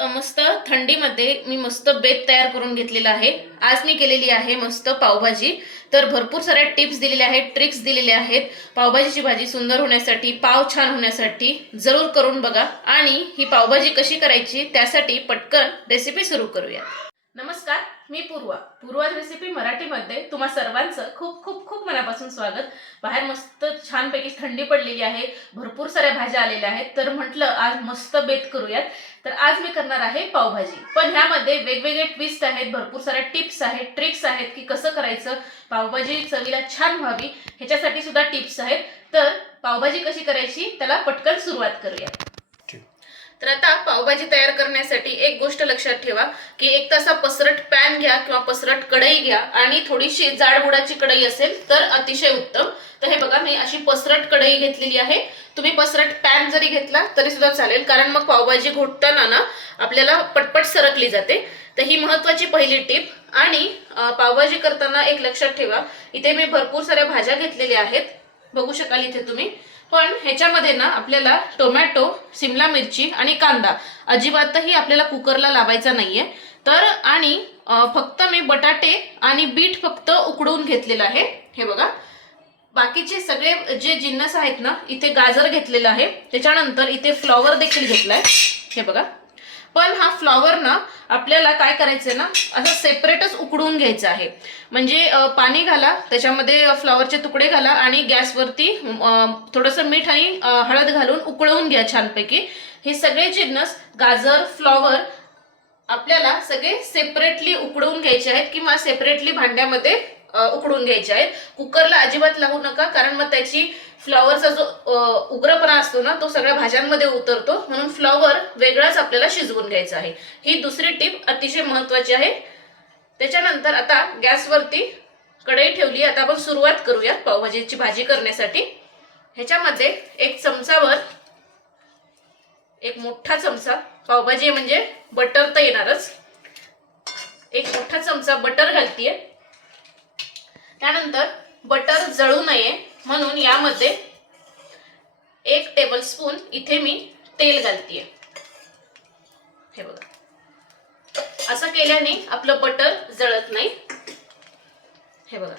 मस्त थंडीमध्ये मी मस्त बेत तयार करून घेतलेला आहे. आज मी केलेली आहे मस्त पावभाजी. तर भरपूर साऱ्या टिप्स दिलेल्या आहेत ट्रिक्स दिलेल्या आहेत. पावभाजीची भाजी सुंदर होण्यासाठी पाव छान होण्यासाठी जरूर करून बघा. आणि ही पावभाजी कशी करायची त्यासाठी पटकन रेसिपी सुरू करूया. नमस्कार. मी पूर्वा. पूर्वा रेसिपी मराठीमध्ये तुम्हा सर्वांचं खूप खूप खूप मनापासून स्वागत. बाहेर मस्त छानपैकी थंडी पडलेली आहे भरपूर साऱ्या भाज्या आलेल्या आहेत तर म्हटलं आज मस्त बेत करूयात. तर आज मी करणार आहे पावभाजी. पण ह्यामध्ये वेगवेगळे ट्विस्ट आहेत भरपूर साऱ्या टिप्स आहेत ट्रिक्स आहेत की कसं करायचं पावभाजी चवीला छान व्हावी ह्याच्यासाठी सुद्धा टिप्स आहेत. तर पावभाजी कशी करायची त्याला पटकन सुरुवात करूया तर आता पावभाजी तयार करण्यासाठी एक गोष्ट लक्षात ठेवा की एक तसा पसरट पॅन घ्या किंवा पसरट कढई घ्या आणि थोडीशी जाडबुडाची कढई असेल तर अतिशय उत्तम. तर हे बघा मी अशी पसरट कढई घेतलेली आहे. तुम्ही पसरट पॅन जरी घेतला तरी सुद्धा चालेल कारण मग पावभाजी घोटताना ना आपल्याला पटपट सरकली जाते. तर ही महत्वाची पहिली टीप. आणि पावभाजी करताना एक लक्षात ठेवा इथे मी भरपूर साऱ्या भाज्या घेतलेल्या आहेत. बघू शकाल इथे तुम्ही. पण ह्याच्यामध्ये ना आपल्याला टोमॅटो सिमला मिरची आणि कांदा अजिबातही आपल्याला कुकरला लावायचा नाहीये. तर आणि फक्त मी बटाटे आणि बीट फक्त उकडवून घेतलेलं आहे. हे बघा. बाकीचे सगळे जे जिन्नस आहेत ना इथे गाजर घेतलेलं आहे. त्याच्यानंतर इथे फ्लॉवर देखील घेतलाय. हे बघा. पण हा फ्लॉवर ना आपल्याला काय करायचंय ना असं सेपरेटच उकडून घ्यायचं आहे. म्हणजे पाणी घाला त्याच्यामध्ये फ्लॉवरचे तुकडे घाला आणि गॅसवरती थोडंसं मीठ आणि हळद घालून उकळवून घ्या छानपैकी. हे सगळे जिन्नस गाजर फ्लॉवर आपल्याला सगळे सेपरेटली उकडवून घ्यायचे आहेत किंवा सेपरेटली भांड्यामध्ये उकडून घ्यायचे आहेत. कुकरला अजिबात लावू नका कारण मग त्याची फ्लॉवरचा जो उग्रपणा असतो ना तो सगळ्या भाज्यांमध्ये उतरतो. म्हणून फ्लॉवर वेगळाच आपल्याला शिजवून घ्यायचा आहे. ही दुसरी टीप अतिशय महत्वाची आहे. त्याच्यानंतर आता गॅसवरती कढई ठेवली. आता आपण सुरुवात करूया पावभाजीची भाजी करण्यासाठी. ह्याच्यामध्ये एक चमचावर एक मोठा चमचा पावभाजी म्हणजे बटर तर येणारच. एक मोठा चमचा बटर घालतीये. त्यानंतर बटर जळू नये म्हणून यामध्ये एक टेबल स्पून इथे मी तेल घालतीये. हे बघा. असं केल्याने आपलं बटर जळत नाही. हे बघा.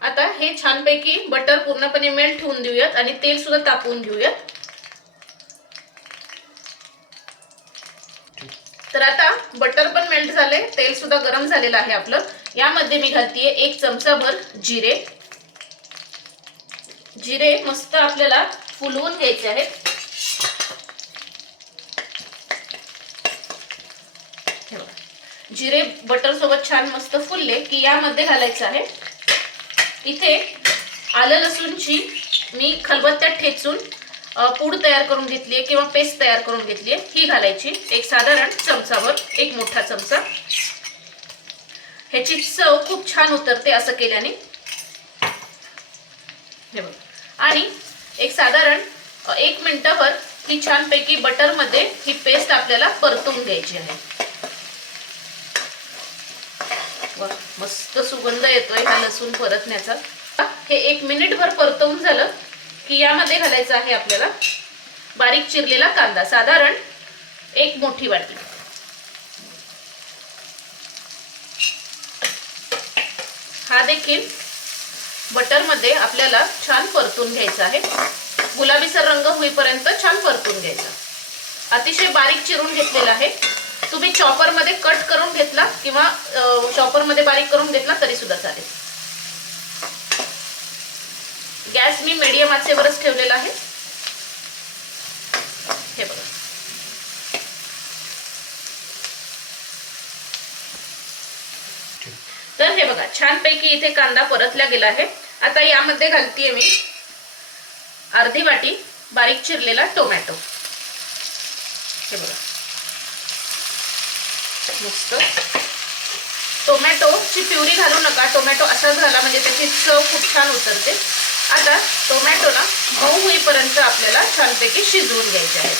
आता हे छानपैकी बटर पूर्णपणे मेल्ट होऊन देऊयात आणि तेल सुद्धा तापवून घेऊयात. तर आता बटर पण मेल्ट झाले तेल सुद्धा गरम झालेलं आहे आपलं. यामध्ये मी घालतीये एक चमचाभर जिरे. जिरे मस्त आपल्याला फुलवून घ्यायचे आहेत. जिरे बटर सोबत छान मस्त फुलले की यामध्ये घालायचं आहे. इथे आलं लसूणची मी खलबत्त्यात ठेचून पूड तयार करून घेतली आहे किंवा पेस्ट तयार करून घेतली आहे ही घालायची. एक साधारण चमचावर एक मोठा चमचा. ह्याची चव खूप छान उतरते असं केल्याने. हे बघ. आणि एक साधारण एक मिनिटाभर ही छानपैकी बटरमध्ये ही पेस्ट आपल्याला परतून घ्यायची आहे. मस्त सुगंध येतोय हा लसूण परतण्याचा. हे एक मिनिटभर परतवून झालं की यामध्ये घालायचं आहे आपल्याला बारीक चिरलेला कांदा. साधारण एक मोठी वाटी. हा देखील बटरमध्ये आपल्याला छान परतून घ्यायचा आहे. गुलाबीसर रंग होईपर्यंत छान परतून घ्यायचा. अतिशय बारीक चिरून घेतलेला आहे. तुम्ही चॉपरमध्ये कट करून घेतला किंवा चॉपरमध्ये बारीक करून घेतला तरी सुद्धा चालेल. गॅस मी मीडियम आचेवरच ठेवलेला आहे हे बघा तर हे बघा छानपैकी इथे कांदा परतला गेला आहे. आता यामध्ये घालतीये मी अर्धी वाटी बारीक चिरलेला टोमॅटो. हे बघा. मस्त. टोमॅटोची प्युरी घालू नका. टोमॅटो असाच घाला म्हणजे त्याची चव खूप छान उतरते. आता टोमॅटोला मऊ होईपर्यंत आपल्याला छानपैकी शिजवून घ्यायचे आहेत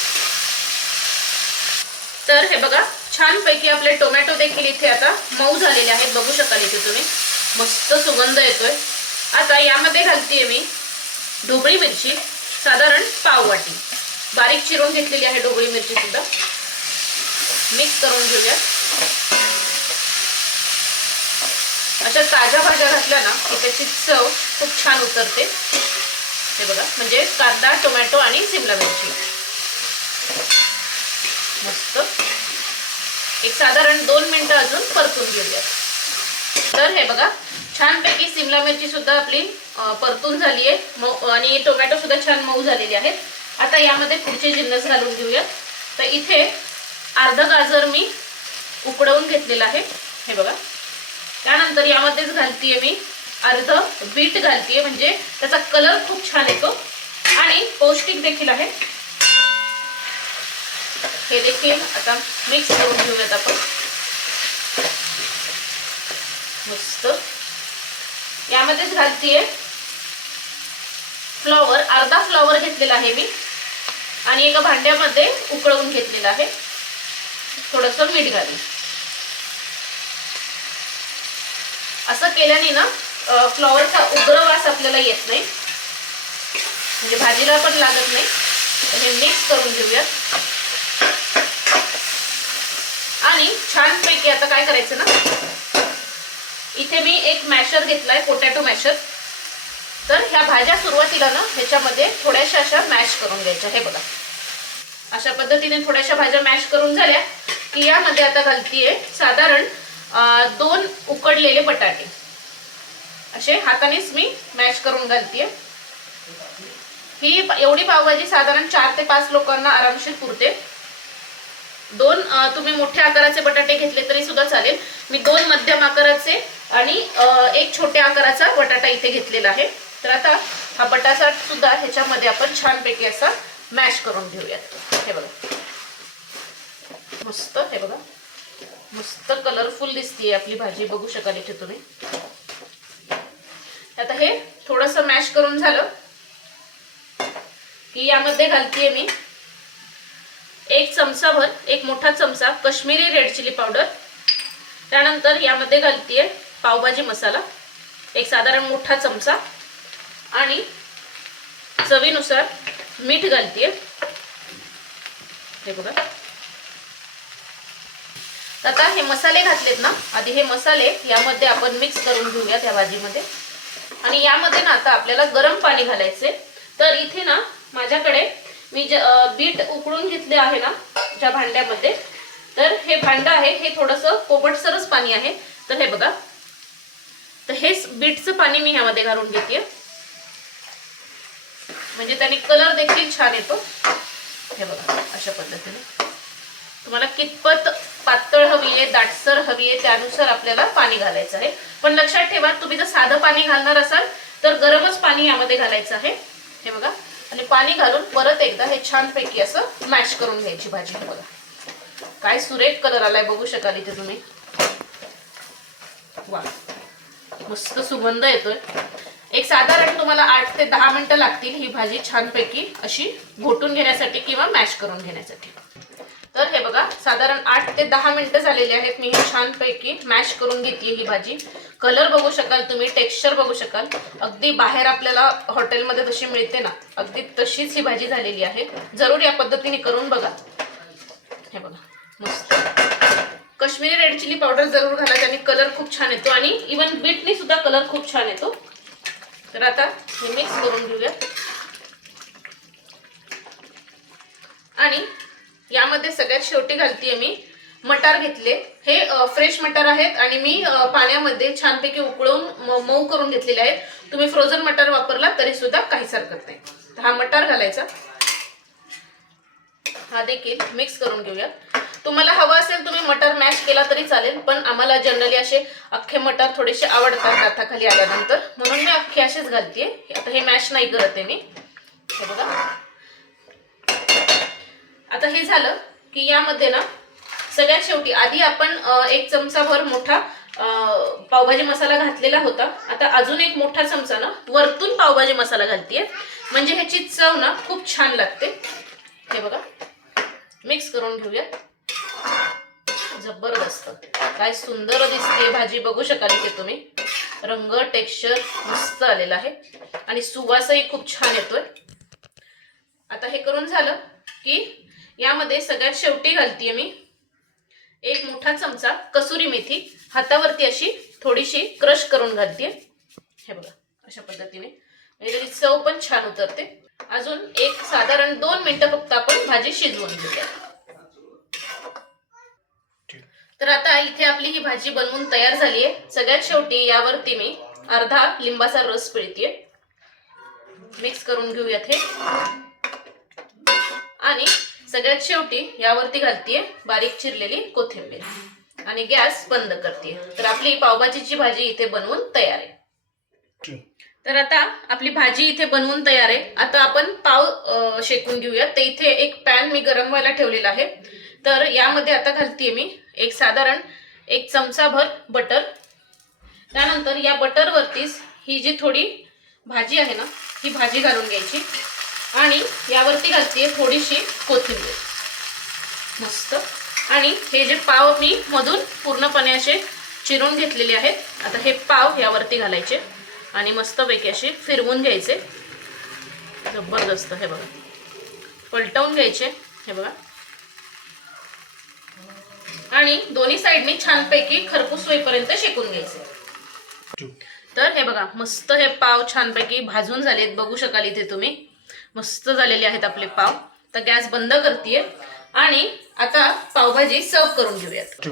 तर हे बघा छानपैकी आपले टोमॅटो देखील इथे आता मऊ झालेले आहेत. बघू शकाल इथे तुम्ही. मस्त सुगंध येतोय. आता यामध्ये घालतीये मी ढोबळी मिरची साधारण पाव वाटी. बारीक चिरून घेतलेली आहे ढोबळी मिरची सुद्धा. मिक्स करून घेऊया. अशा ताज्या भाज्या घातल्या ना की त्याची चव खूप छान उतरते. हे बघा म्हणजे कांदा टोमॅटो आणि सिमला मिरची. मस्त. एक साधारण दोन मिनिटं अजून परतून घेऊया. तर हे बघा छानपैकी सिमला मिरची सुद्धा आपली परतून झाली आहे. मऊ आणि टोमॅटो सुद्धा छान मऊ झालेले आहेत. आता यामध्ये पुढचे जिन्नस घालून घेऊया. तर इथे अर्ध गाजर मी उकडवून घेतलेला आहे. हे बघा. त्यानंतर यामध्येच घालतीये मी अर्ध बीट घालतीये म्हणजे त्याचा कलर खूप छान येतो. आणि पौष्टिक देखील आहे. हे देखील आता मिक्स करून घेऊयात आपण. मस्त. यामध्येच घालतीये. फ्लॉवर अर्धा फ्लॉवर घेतलेला आहे मी. आणि एका भांड्यामध्ये उकळवून घेतलेला आहे. थोडस मीठ घालून. असं केल्याने ना फ्लॉवरचा उग्र वास आपल्याला येत नाही. म्हणजे भाजीला पण लागत नाही. हे मिक्स करून घेऊयात. आणि छानपैकी आता काय करायचं ना? इथे मी एक मॅशर घेतलाय पोटॅटो मॅशर तर ह्या भाज्या सुरुवातीला ना ह्याच्यामध्ये थोड्याशा अशा मॅश करून घ्यायच्या. हे बघा. अशा पद्धतीने थोड्याशा भाज्या मॅश करून झाल्या की यामध्ये आता घालतीये साधारण दोन उकडलेले बटाटे. असे हातानेच मी मॅश करून घालतीये. ही एवढी पावभाजी साधारण चार ते पाच लोकांना आरामशीर पुरते. दोन तुम्ही मोठ्या आकाराचे बटाटे घेतले तरी सुद्धा चालेल. मी दोन मध्यम आकाराचे आणि एक छोट्या आकाराचा बटाटा इथे घेतलेला आहे. तर आता हा बटाटा सुद्धा ह्याच्यामध्ये आपण छानपैकी असा मॅश करून घेऊयात. हे बघा. मस्त हे बघा. मस्त कलरफुल दिसतीये आपली भाजी. बघू शकाल इथे तुम्ही. आता हे थोडस मॅश करून झालं की यामध्ये घालतीये मी एक चमचाभर एक मोठा चमचा कश्मीरी रेड चिली पावडर. त्यानंतर यामध्ये घालतीये पावभाजी मसाला एक साधारण मोठा चमचा आणि चवीनुसार मीठ घालते हे बघा. आता हे मसाले घातलेत ना आधी हे मसाले यामध्ये आपण मिक्स करून घेऊया त्या भाजीमध्ये. आणि यामध्ये ना आता आपल्याला गरम पाणी घालायचे तर इथे ना माझ्याकडे मी जे बीट उकळून घेतले आहे ना ज्या भांड्यामध्ये. तर हे भांडं आहे हे थोडंसं कोबटसरच पाणी आहे. तर हे बघा. तर हेच बीटचं पाणी मी ह्यामध्ये घालून घेते. म्हणजे त्याने कलर देखील छान येतो. हे बघा अशा पद्धतीने. तुम्हाला कितपत पातळ हवी आहे दाटसर हवी आहे त्यानुसार आपल्याला पाणी घालायचं आहे. पण लक्षात ठेवा तुम्ही जर साधं पाणी घालणार असाल तर गरमच पाणी यामध्ये घालायचं आहे. हे बघा आणि पाणी घालून परत एकदा हे छानपैकी असं मॅश करून घ्यायची भाजी. हे बघा. काय सुरेख कलर आलाय बघू शकाल इथे तुम्ही. वा. मस्त सुगंध येतोय. एक साधारण तुम्हाला आठ ते दहा मिनिटं लागतील ही भाजी छानपैकी अशी घोटून घेण्यासाठी किंवा मॅश करून घेण्यासाठी. तर हे बघा साधारण आठ ते दहा मिनिटं झालेली आहेत. मी ही छानपैकी मॅश करून घेतली ही भाजी. कलर बघू शकाल तुम्ही टेक्स्चर बघू शकाल. अगदी बाहेर आपल्याला हॉटेलमध्ये जशी मिळते ना अगदी तशीच ही भाजी झालेली आहे. जरूर या पद्धतीने करून बघा. हे बघा मस्त. कश्मीरी रेड चिली पावडर जरूर घाला त्याने कलर खूप छान येतो. आणि इवन बीटने सुद्धा कलर खूप छान येतो. तर आता हे मिक्स करून घेऊया. आणि यामध्ये सगळ्यात शेवटी घालतीये मी मटार घेतले. हे फ्रेश मटार आहेत आणि मी पाण्यामध्ये छानपैकी उकळून मऊ करून घेतलेले आहेत. तुम्ही फ्रोझन मटार वापरला तरी सुद्धा काहीच हरकत नाही. तर हा मटार घालायचा. हा देखील मिक्स करून घेऊया. तुम्हाला हवं असेल तुम्ही मटर मॅश केला तरी चालेल पण आम्हाला जनरली असे अख्खे मटर थोडेसे आवडतात हाताखाली आल्यानंतर. म्हणून मी अख्खे असेच घालते आता हे मॅश नाही करत आहे मी. हे बघा. आता हे झालं की यामध्ये ना सगळ्यात शेवटी आधी आपण एक चमचा भर मोठा पावभाजी मसाला घातलेला होता. आता अजून एक मोठा चमचा ना वरतून पावभाजी मसाला घालतीये. म्हणजे ह्याची चव ना खूप छान लागते. हे बघा. मिक्स करून घेऊया. जबरदस्त काय सुंदर दिसते भाजी बघू शकाल इथे तुम्ही. रंग टेक्स्चर मस्त आलेला आहे. आणि सुवासही खूप छान येतोय. आता हे करून झालं की यामध्ये सगळ्यात शेवटी घालतीये मी एक मोठा चमचा कसुरी मेथी. हातावरती अशी थोडीशी क्रश करून घालते हे बघा अशा पद्धतीने. म्हणजे त्याची चव पण छान उतरते. अजून एक साधारण दोन मिनिटं फक्त आपण भाजी शिजवून घेऊया. तर आता इथे आपली ही भाजी बनवून तयार झाली आहे. सगळ्यात शेवटी यावरती मी अर्धा लिंबाचा रस पिळतीये. मिक्स करून घेऊयात हे. आणि सगळ्यात शेवटी यावरती घालतीये बारीक चिरलेली कोथिंबीर. आणि गॅस बंद करते तर आपली पावभाजीची भाजी इथे बनवून तयार आहे. तर आता आपली भाजी इथे बनवून तयार आहे. आता आपण पाव शेकून घेऊयात. तर इथे एक पॅन मी गरम व्हायला ठेवलेला आहे. तर यामध्ये आता घालते मी एक साधारण एक चमचाभर बटर. त्यानंतर या बटरवरतीच ही जी थोडी भाजी आहे ना ही भाजी घालून घ्यायची. आणि यावरती घालते थोडीशी कोथिंबीर. मस्त. आणि हे जे पाव मी मधून पूर्णपणे असे चिरून घेतलेले आहेत आता हे पाव यावरती घालायचे. आणि मस्तपैकी असे फिरवून घ्यायचे. जबरदस्त हे बघा. पलटवून घ्यायचे हे बघा. आणि दोन्ही साईडने छानपैकी खरपूस होईपर्यंत शेकून घ्यायचे. तर हे बघा मस्त हे पाव छानपैकी भाजून झालेत. बघू शकाल इथे तुम्ही. मस्त झालेले आहेत आपले पाव. तर गॅस बंद करते आणि आता पावभाजी सर्व करून घेऊयात.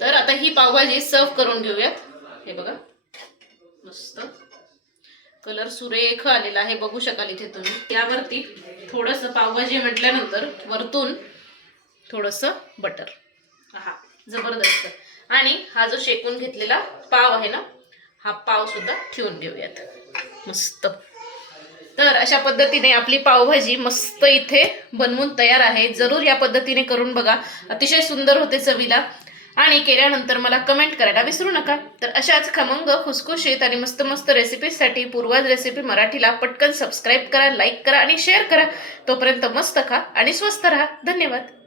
तर आता ही पावभाजी सर्व करून घेऊयात. हे बघा. मस्त. कलर सुरेख आलेला आहे. बघू शकाल इथे तुम्ही. त्यावरती थोडस पावभाजी म्हटल्यानंतर वरतून थोडस बटर. हा जबरदस्त. आणि हा जो शेकून घेतलेला पाव आहे ना हा पाव सुद्धा ठेवून घेऊयात. मस्त. तर अशा पद्धतीने आपली पावभाजी मस्त इथे बनवून तयार आहे. जरूर या पद्धतीने करून बघा. अतिशय सुंदर होते चवीला. आणि केल्यानंतर मला कमेंट करायला विसरू नका. तर अशाच खमंग खुसखुशीत आणि मस्त मस्त रेसिपीसाठी पूर्वाज रेसिपी मराठीला पटकन सबस्क्राईब करा लाईक करा आणि शेअर करा. तोपर्यंत मस्त खा आणि स्वस्त राहा. धन्यवाद.